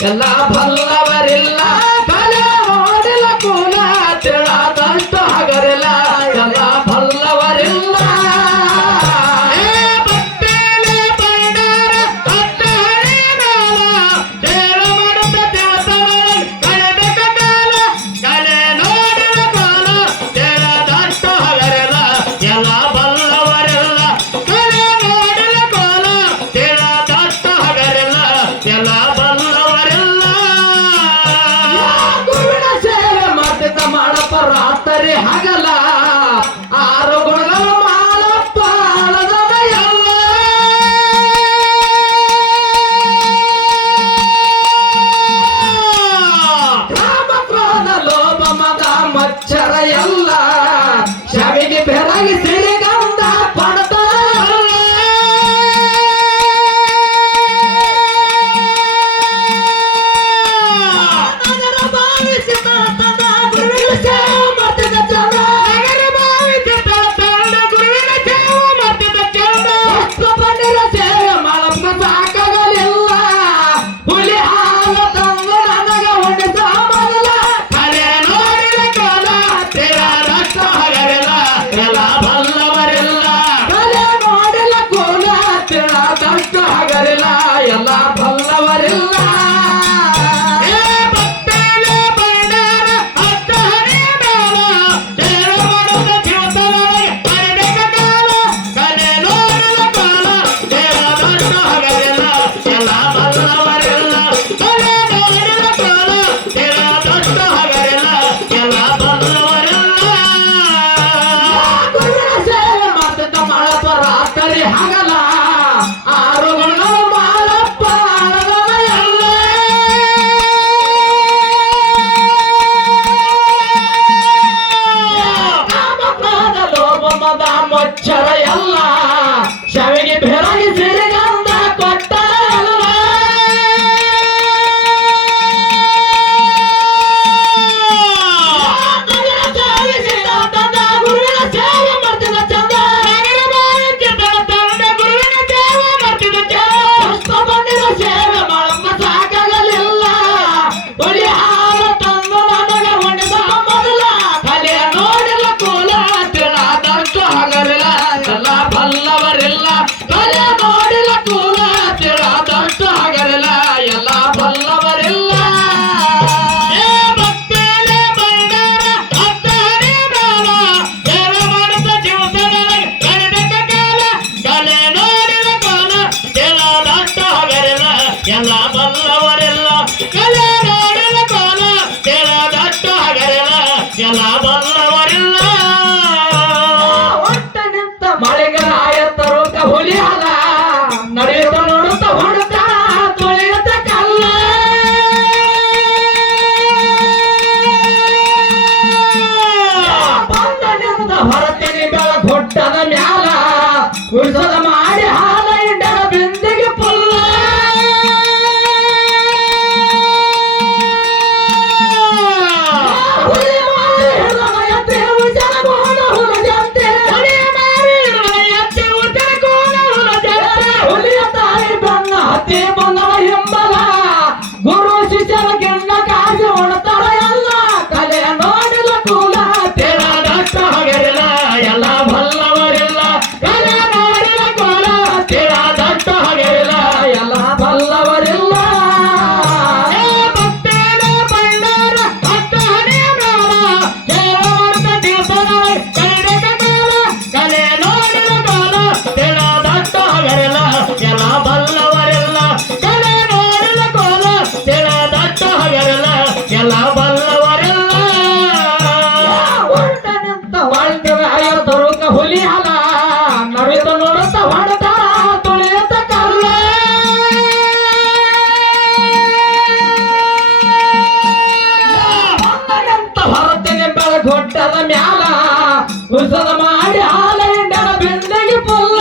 ಎಲ್ಲ ಬಲ್ಲವರಿಲ್ಲ ಕಲೆ ನೋಡಿಲ್ಲ ಕೂಲ ತಿಳದಷ್ಟು ಹಗರಿಲ್ಲ ಎಲ್ಲ ಬಲ್ಲವರಿಲ್ಲ ರಾತ್ರಿ ಹಗಲ ಆರು ಗುಣಗಳ ಮಾಲಪ್ಪ ಅಳದನ ಎಲ್ಲ ಕಾಮ ಕ್ರೋಧ ಲೋಭ ಮದ ಮಚ್ಚರ ಎಲ್ಲ ಶವಿಗೆ ಬೆರಗಿ ಸಿರಿಗಂಧ ಪಡ್ತ ಎಲ್ಲ ಬಲ್ಲವರಿಲ್ಲ ರಾತ್ರಿ ಹಗಲ ಆರು ಗುಣಗಳ ಮಾಲಪ್ಪ ಅಳದನ ಎಲ್ಲ ಕಾಮ ಕ್ರೋಧ ಲೋಭ ಮದ ಮಚ್ಚರ ಎಲ್ಲ ಶವಿಗೆ ಬೆರಗಿ ಸಿರಿಗಂಧ ಕೊಟ್ಟ ಎಲ್ಲ ಗುರುವಿನ ಸೇವೆ ಮಾಡ್ತಿದ್ದ ಚಂದ ಸೇವೆ ಮಾಡಮ್ಮ ಸಾಕಾಗಲಿಲ್ಲ ಬಳಿ ಹಾಲು ತಂದು ನನಗೆ ಹೊಡೆದ ಮೊದಲ ಕಲೆ ನೋಡಿಲ್ಲ ಕೂಲ ತಿಳದಷ್ಟು ಹಗರಿಲ್ಲ ಎಲ್ಲ ಬಲ್ಲವರಿಲ್ಲ ಕಲೆ ನೋಡಿಲ್ಲ ಕೂಲ ತಿಳದಷ್ಟು ಹಗರಿಲ್ಲ ಎಲ್ಲ ಬಲ್ಲವರಿಲ್ಲ ಎಲ್ಲ ಬಲ್ಲವರೆಲ್ಲ ಕಲೆ ನೋಡಿದ ಕೋಲ ಕೇಳದಷ್ಟು ಹಗರಿಲ್ಲ ಎಲ್ಲ ಬಲ್ಲವರಿಲ್ಲ ಒಟ್ಟ ನಿಂತ ಮಳೆಗಾಯ ತರುಕ ಹುಲಿ ಅಲ ನಡೆಯುತ್ತ ನೋಡುತ್ತ ಹೊಡುತ್ತ ತೊಳೆಯುತ್ತ ಕಲ್ಲ ಬಂದ ನಿಂದ ಹೊರತಿನಿ ಬೆಳ ಕೊಟ್ಟದ ಮ್ಯಾಲ ಉಳಿಸದ ಮಾಡಿ ಹಾಲ ಇಂಡರ ಬಿಂದಿಗೆ ಪುಲ್ಲ ಬಂದವ ಹಿಂಬಲ ಗುರು ಶಿಷ್ಯರ ಗಿಣ್ಣ ಕಾಸಿ ಉಣ್ತಾರ ಎಲ್ಲ ಕಲೆ ನೋಡಿಲ್ಲ ಕೂಲ ತಿಳದಷ್ಟು ಹಗರಿಲ್ಲ ಎಲ್ಲ ಬಲ್ಲವರಿಲ್ಲ ಕಲೆ ನೋಡಿಲ್ಲ ಕೂಲ ತಿಳದಷ್ಟು ಹಗರಿಲ್ಲ ಎಲ್ಲ ಬಲ್ಲವರಿಲ್ಲ ಕಲೆ ನೋಡಿಲ್ಲ ಕೂಲ ತಿಳದಷ್ಟು ಹಗರಿಲ್ಲ ಎಲ್ಲ ಬಲ್ಲವರಿಲ್ಲ ಕಲೆ ನೋಡಿಲ್ಲ ಕೋಲ ತಿಳದಷ್ಟು ಹಗರಿಲ್ಲ ಎಲ್ಲ ಬಲ್ಲವರಿಲ್ಲ ಒಟ್ಟ ನಿಂತ வாழ்க்கைಯ ತರುಕ ಹುಲಿ ಹಲ ನವಿತ ನೋಡುತ್ತ ಹೊಡೆದ ತುಳಿಯುತ್ತ ಕಲ್ಲ ನಿಂತ ಹೊರತಿಗೆ ಬೆಳಗೊಟ್ಟದ ಮ್ಯಾಲ ಉಸದ ಮಾಡಿ ಹಾಲ ಇಂಡನ ಬಿಂದಿಗೆ ಪುಲ್ಲ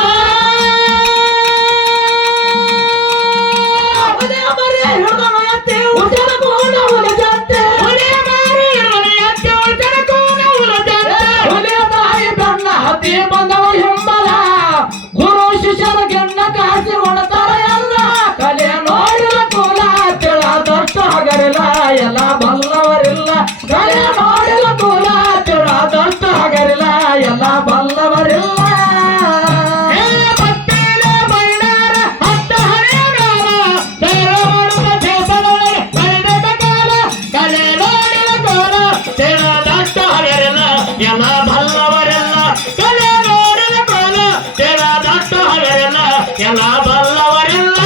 ಬಂದವ ಹಿಂಬಲ ಗುರು ಶಿಷ್ಯರ ಗಿಣ್ಣ ಕಾಸಿ ಉಣ್ತಾರ ಎಲ್ಲ ಕಲೆ ನೋಡಿಲ್ಲ ಕೂಲ ತಿಳದಷ್ಟು ಎಲ್ಲ ಬಲ್ಲವರಿಲ್ಲ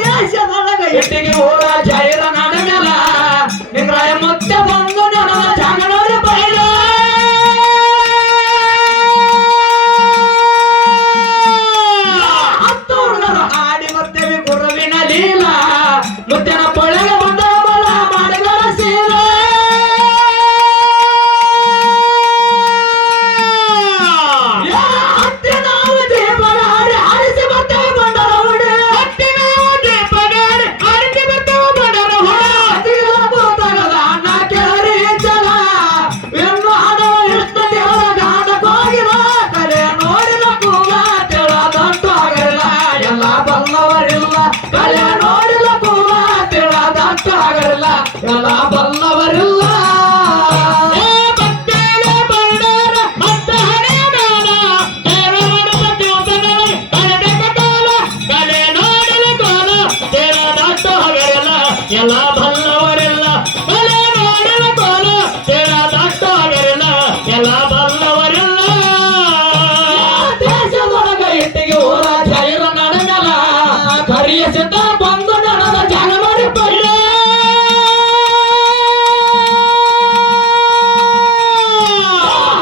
ದೇಶದೊಳಗ ಇಟ್ಟಿಗೆ ಊರ ಜೈರ ನಡಗಲ ನಿಂಗ್ರಾಯ ಮತ್ತೆ ಬಂದು ನನಗ ಜಾಗನೋಡಿ ಬೈಲ ಹತ್ತು ಹುಡುಗರು ಆಡಿ ಬರ್ತೇವೆ ಗುರುವಿನ ಲೀಲ ಮುತ್ತಿನ ಪೊಳೆಗೆ ಬಂದ ಬಲ ಮಾಡಿದರ ಸೀಲ ಹತ್ತಿ ನಾವು ದೀಪಗಾಡಿ ಆರಿಸಿ ಬರ್ತೇವೆ ಬಂಡರ ಹುಡಿ ಹತ್ತಿ ನಾವು ದೀಪಗಾಡಿ ಆರಿಸಿ ಬರ್ತೇವೆ ಬಂಡರ ಹುಡಿ ಅತಿಲ ಕೂತಾಗದ ಅಣ್ಣ ಕೇಳಿ ಜಲ ಇನ್ನು ಹಣ ಎಷ್ಟು ದೇವರ ಗಾನಕ್ಕೆ ಹೋಗಿಲ್ಲ ಕಲೆ ನೋಡಿದ ಕೂಗ ತಿಳದಂಟು ಆಗಲಿಲ್ಲ ಎಲ್ಲ ಬಲ್ಲವರಿಲ್ಲ ಕಲೆ ನೋಡಿದ ಕೂಗ ತಿಳದಂಟು ಆಗಲಿಲ್ಲ ಎಲ್ಲ ಬಲ್ಲವರಿಲ್ಲ ಎಲ್ಲ ಬಲ್ಲವರಿಲ್ಲ ಕಲೆ ನೋಡಿದ ಕೋಲ ತೇರ ದಟ್ಟ ಆಗರಿಲ್ಲ ಎಲ್ಲ ಬಲ್ಲವರಿಲ್ಲ ದೇಶದೊಳಗ ಇಟ್ಟಿಗೆ ಊರ ಜೈರ ನಡಗಲ ಕರಿಯ ಸಿದ್ಧ ಬಂದು ನನಗ ಜಾಗ ಮಾಡಿ ಬಲ್ಲ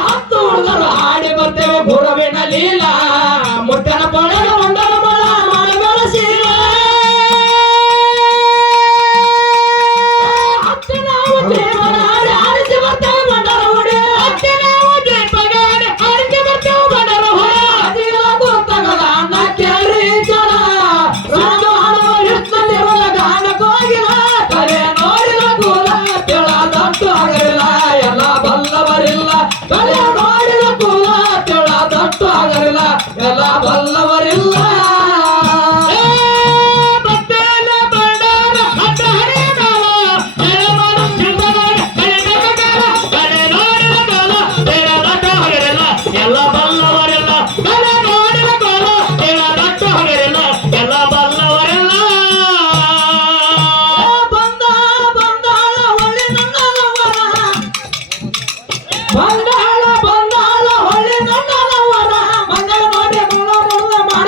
ಹತ್ತು ಹುಡುಗರು ಆಡಿ ಬರ್ತೇವೆ ಗುರುವಿನ ಲೀಲ ಮುಟ್ಟನ ಪೊಳೆಗ ಮಂಡಲ ಬಲ ಮಾಡಿ ಬೆಳೆಸಿಲ್ಲ ಹತ್ತು ನಾವು ದೇವರಾಡಿ ಆರಿಸಿ ಬರ್ತೇವೆ ಬಂಡರ ಹುಡಿ ಹತ್ತಿ ನಾವು ದೀಪಗಾಡಿ ಆರಿಸಿ ಬರ್ತೇವೆ ಬಂಡರ ಹುಡಿ ಅತಿಲ ಕೂತಾಗದ ಅಣ್ಣ ಕೇಳಿ ಜನ ರಾಜು ಹಣ ಎಷ್ಟಲ್ಲಿರುವ ಗಾನಕ್ಕೆ ಹೋಗಿಲ್ಲ ಕಲೆ ನೋಡಿದ ಕೂಲ ತಿಳದಂಟು ಆಗಲಿಲ್ಲ ಎಲ್ಲ ಬಲ್ಲವರಿಲ್ಲ ಕಲೆ ನೋಡಿದ ಕೂಲ ತಿಳದಂಟು ಆಗಲಿಲ್ಲ ಎಲ್ಲ ಬಲ್ಲವರಿಲ್ಲ ಎಲ್ಲ